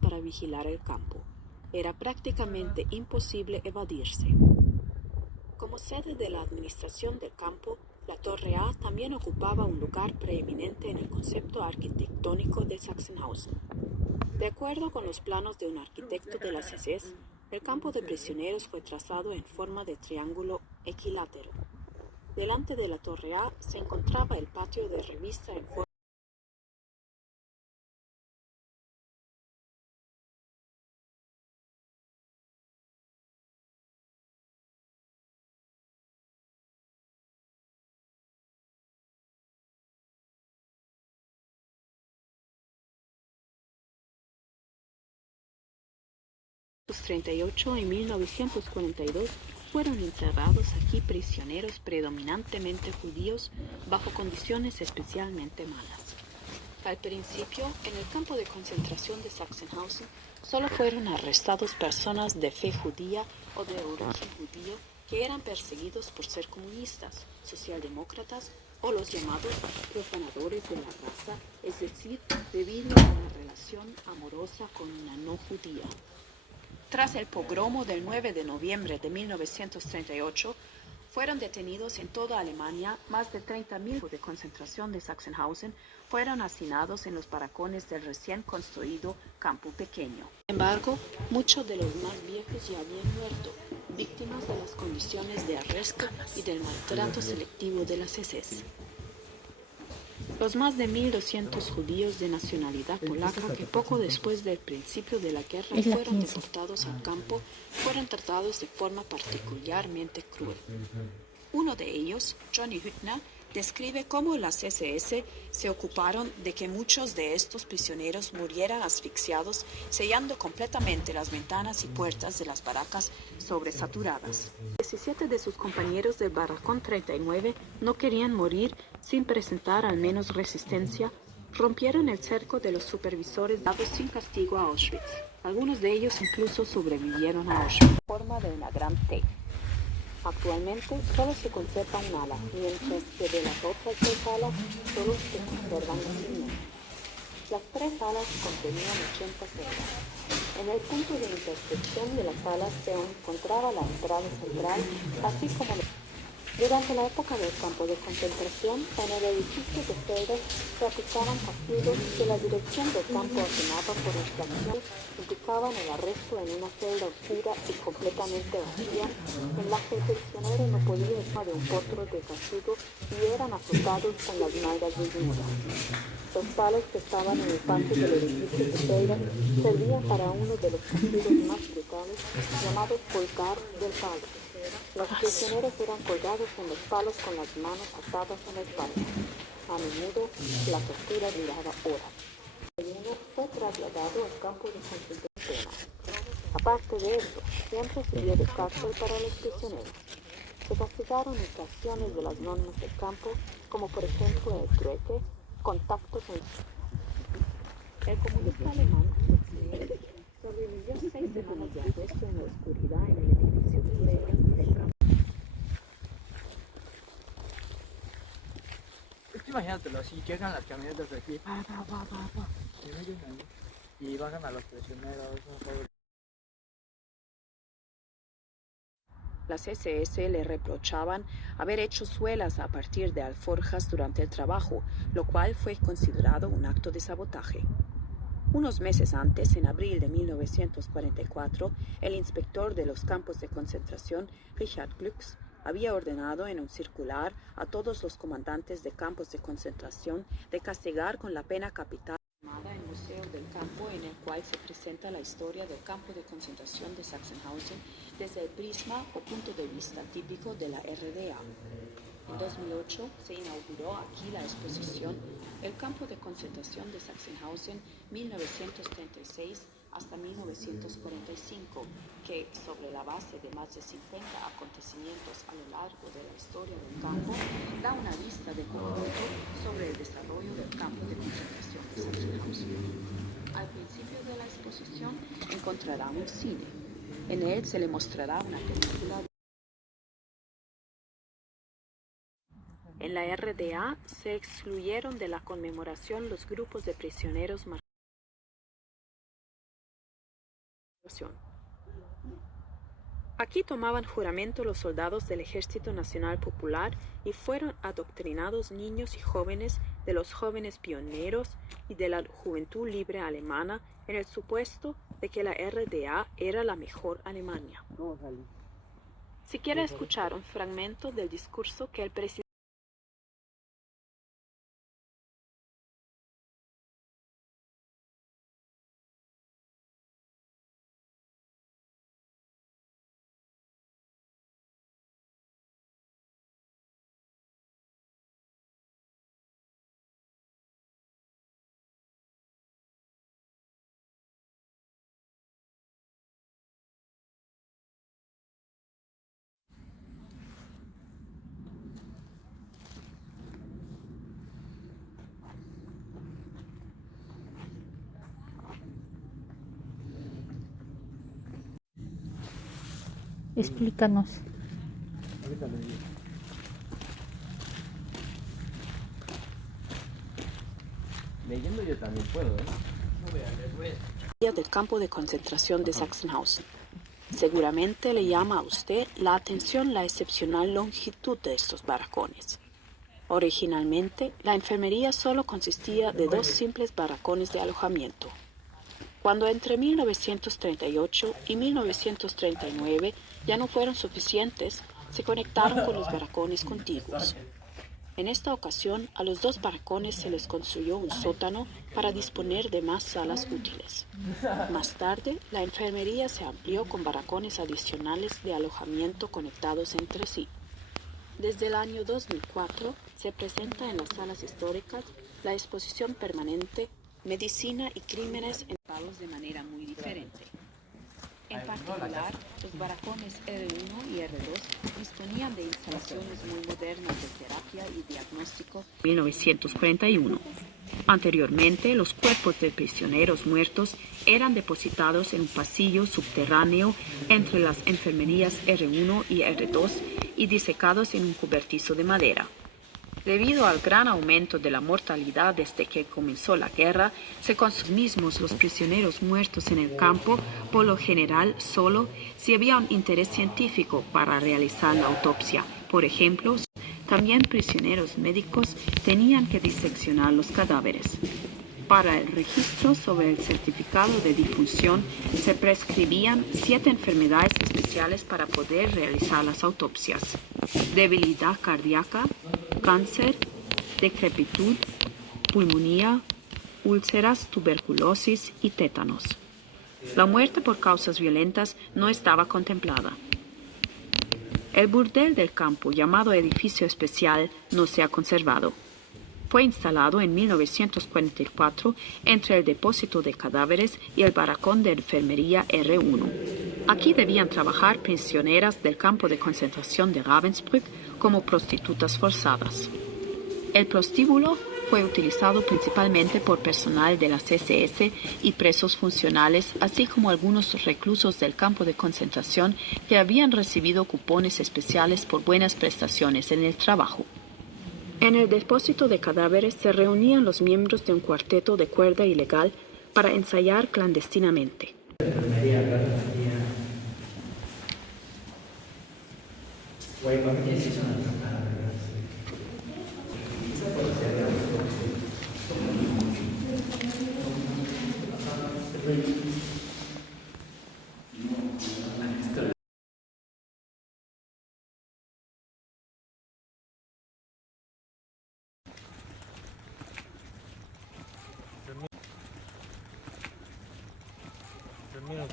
para vigilar el campo. Era prácticamente imposible evadirse. Como sede de la administración del campo, la Torre A también ocupaba un lugar preeminente en el concepto arquitectónico de Sachsenhausen. De acuerdo con los planos de un arquitecto de las SS, el campo de prisioneros fue trazado en forma de triángulo equilátero. Delante de la Torre A se encontraba el patio de revista en forma 1938 y 1942 fueron encerrados aquí prisioneros predominantemente judíos bajo condiciones especialmente malas. Al principio, en el campo de concentración de Sachsenhausen, solo fueron arrestados personas de fe judía o de origen judío que eran perseguidos por ser comunistas, socialdemócratas o los llamados profanadores de la raza, es decir, debido a una relación amorosa con una no judía. Tras el pogromo del 9 de noviembre de 1938, fueron detenidos en toda Alemania más de 30.000 de concentración de Sachsenhausen fueron hacinados en los barracones del recién construido campo pequeño. Sin embargo, muchos de los más viejos ya habían muerto, víctimas de las condiciones de arresto y del maltrato selectivo de las SS. Los más de 1.200 judíos de nacionalidad polaca que poco después del principio de la guerra fueron deportados al campo fueron tratados de forma particularmente cruel. Uno de ellos, Johnny Hüttner, describe cómo las SS se ocuparon de que muchos de estos prisioneros murieran asfixiados, sellando completamente las ventanas y puertas de las barracas sobresaturadas. 17 de sus compañeros del barracón 39 no querían morir sin presentar al menos resistencia. Rompieron el cerco de los supervisores dados sin castigo a Auschwitz. Algunos de ellos incluso sobrevivieron a Auschwitz en forma de una gran T. Actualmente solo se conserva un ala, mientras que de las otras dos alas solo se conservan los cimientos. Las tres alas contenían 80 celdas. En el punto de intersección de las alas se encontraba la entrada central, así como durante la época del campo de concentración, en el edificio de celdas se aplicaban castigos que la dirección del campo ordenaba por infracción, implicaban el arresto en una celda oscura y completamente vacía, en la que el prisionero no podía estar de un potro de castigo y eran azotados con las nalgas desnudas. Los palos que estaban en el patio del edificio de celdas servían para uno de los castigos más brutales, llamado colgar del palo. Los prisioneros eran colgados en los palos con las manos atadas en la espalda. A menudo, la tortura duraba horas. Uno fue trasladado al campo de concentración. Aparte de eso, siempre sirvió de cárcel para los prisioneros. Se castigaron infracciones de las normas del campo, como por ejemplo el trueque, contactos en... El comunista alemán sobrevivió 6 semanas de arresto en la oscuridad en el edificio de celdas del campo. Es que imagínatelo así, llegan las camionetas de aquí, y meten ahí, y bajan a los prisioneros, no sé. Las SS le reprochaban haber hecho suelas a partir de alforjas durante el trabajo, lo cual fue considerado un acto de sabotaje. Unos meses antes, en abril de 1944, el inspector de los campos de concentración, Richard Glücks, había ordenado en un circular a todos los comandantes de campos de concentración de castigar con la pena capital llamada el Museo del Campo, en el cual se presenta la historia del campo de concentración de Sachsenhausen desde el prisma o punto de vista típico de la RDA. En 2008 se inauguró aquí la exposición El campo de concentración de Sachsenhausen 1936 hasta 1945, que, sobre la base de más de 50 acontecimientos a lo largo de la historia del campo, da una vista de conjunto sobre el desarrollo del campo de concentración de Sachsenhausen. Al principio de la exposición encontrará un cine. En él se le mostrará una película. En la RDA se excluyeron de la conmemoración los grupos de prisioneros marcados Aquí tomaban juramento los soldados del Ejército Nacional Popular y fueron adoctrinados niños y jóvenes de los jóvenes pioneros y de la Juventud Libre Alemana en el supuesto de que la RDA era la mejor Alemania. Si quiere escuchar un fragmento del discurso que el presidente Explícanos. Ahorita le digo. Leyendo yo también puedo, ¿eh? del campo de concentración de Sachsenhausen. Seguramente le llama a usted la atención la excepcional longitud de estos barracones. Originalmente, la enfermería solo consistía de 2 simples barracones de alojamiento. Cuando entre 1938 y 1939 ya no fueron suficientes, se conectaron con los barracones contiguos. En esta ocasión, a los 2 barracones se les construyó un sótano para disponer de más salas útiles. Más tarde, la enfermería se amplió con barracones adicionales de alojamiento conectados entre sí. Desde el año 2004 se presenta en las salas históricas la exposición permanente Medicina y Crímenes enfocados de manera muy diferente. En particular, los barracones R1 y R2 disponían de instalaciones muy modernas de terapia y diagnóstico. 1941. Anteriormente, los cuerpos de prisioneros muertos eran depositados en un pasillo subterráneo entre las enfermerías R1 y R2 y disecados en un cobertizo de madera. Debido al gran aumento de la mortalidad desde que comenzó la guerra, se construyeron mismos los prisioneros muertos en el campo, por lo general solo si había un interés científico para realizar la autopsia. Por ejemplo, también prisioneros médicos tenían que diseccionar los cadáveres. Para el registro sobre el certificado de difunción se prescribían 7 enfermedades especiales para poder realizar las autopsias: debilidad cardíaca, cáncer, decrepitud, pulmonía, úlceras, tuberculosis y tétanos. La muerte por causas violentas no estaba contemplada. El burdel del campo, llamado edificio especial, no se ha conservado. Fue instalado en 1944 entre el depósito de cadáveres y el barracón de enfermería R1. Aquí debían trabajar prisioneras del campo de concentración de Ravensbrück como prostitutas forzadas. El prostíbulo fue utilizado principalmente por personal de las SS y presos funcionales, así como algunos reclusos del campo de concentración que habían recibido cupones especiales por buenas prestaciones en el trabajo. En el depósito de cadáveres se reunían los miembros de un cuarteto de cuerda ilegal para ensayar clandestinamente. Termino,